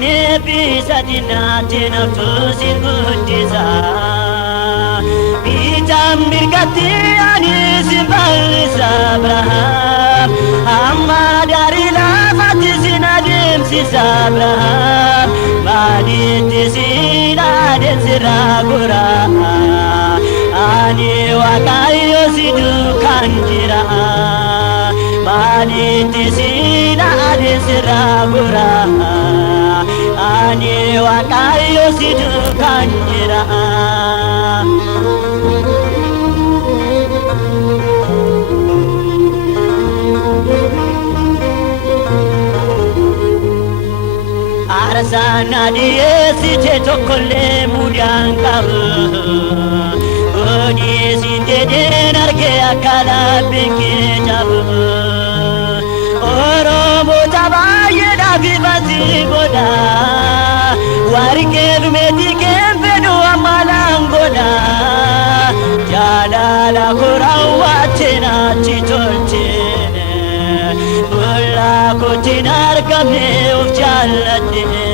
nebisati natina tusi kutisa Bitam birkati anis balisa Abraham Amma dari lafati sinadim sisa Abraham Baditi sinadim siragura Ani wakayo sidu kanjira Baditi sinadim siragura Ani wakayo sidu kanjira Arasana diye site tokolle mudan kabu Odi sinte denarke akala binki jabu Oromo tabaye da vivanzi goda Warike lumeti kempedu amalangoda Jalala kurawatena chitolchene Mulla kutinar kamne ufjalatene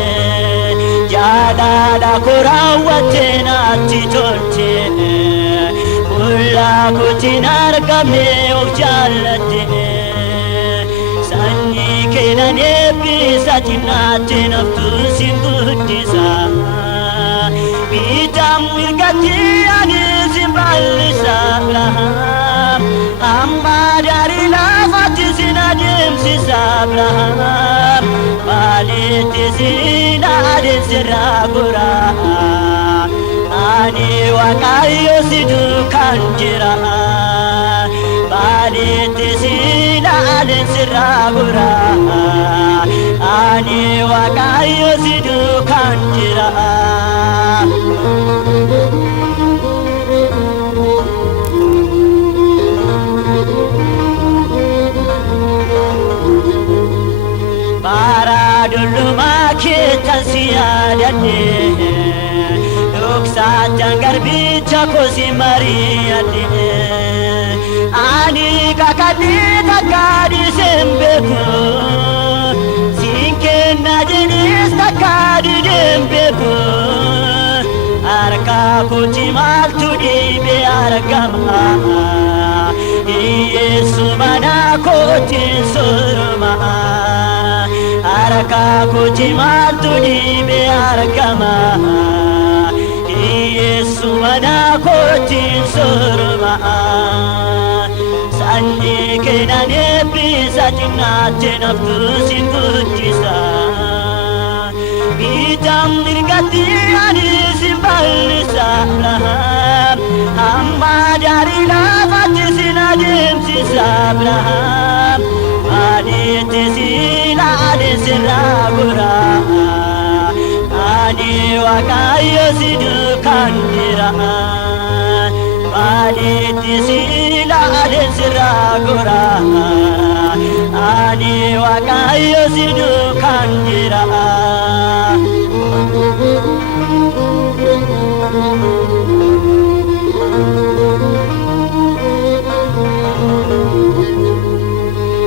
Jalala kurawatena chitolchene Mulla kutinar kamne ufjalatene Sanyi kena nebisa tinate naftu singutisa Bidam mirgati anis balisa Abraham Amma dari lafati sinadim sisa Abraham Baliti sinadim siragura Ani wakayo sidu kanjira Baliti sinadim siragura Ani wakayo sidu kanjira Para dulu makitan siadane Duksa janggar bica kosi mariade Ani kakadi takadi sembeku Singken najenis takadi dembeku Arka kuci maltu di be argama Yesu mana kuci surma Arka kuci maltu di be argama Yesu mana kuci surma Sandi kena nebisa jinate naftu singutisa Bidam dirgati anis balisa Abraham Amma dari lafati sinadim sisa Abraham Aditi sinadim siragura Ani wakayo sidu kanjira Aditi sinadim siragura Ani wakayo sidu kanjira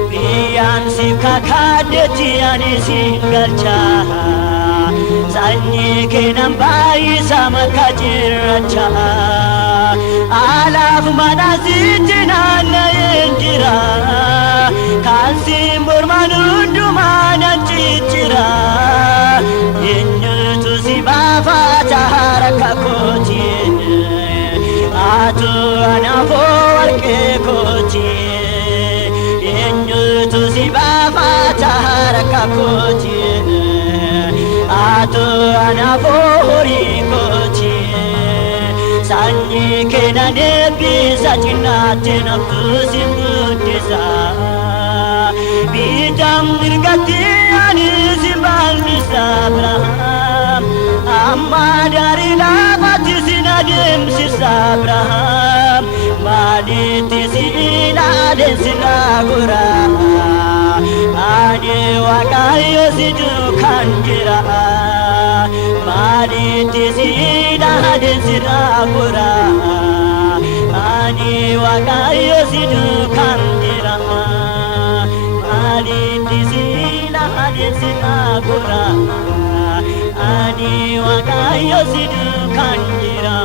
Biyan si kakadeti ani singalcha Sanyi kenan bayi sama kajiracha Alaf mana sitina na yenjira Kansi murmanundu mana cicira Yenyu si bafata haraka kotin Atu anafo warke kotin Yenyu si bafata haraka kotin Atu anafo hori kotin Sanyi kena nebisa jinate naftu singutisa Bidam dirgati anis balisa Abraham Amma dari lafati sinadim sisa Abraham Baliti sinadim siragura Ani wakayo sidu kanjira Baliti sinadim siragura Ani wakayo sidu kanjira Maliti sinadim siragura Waaqayyo si duukaan jira.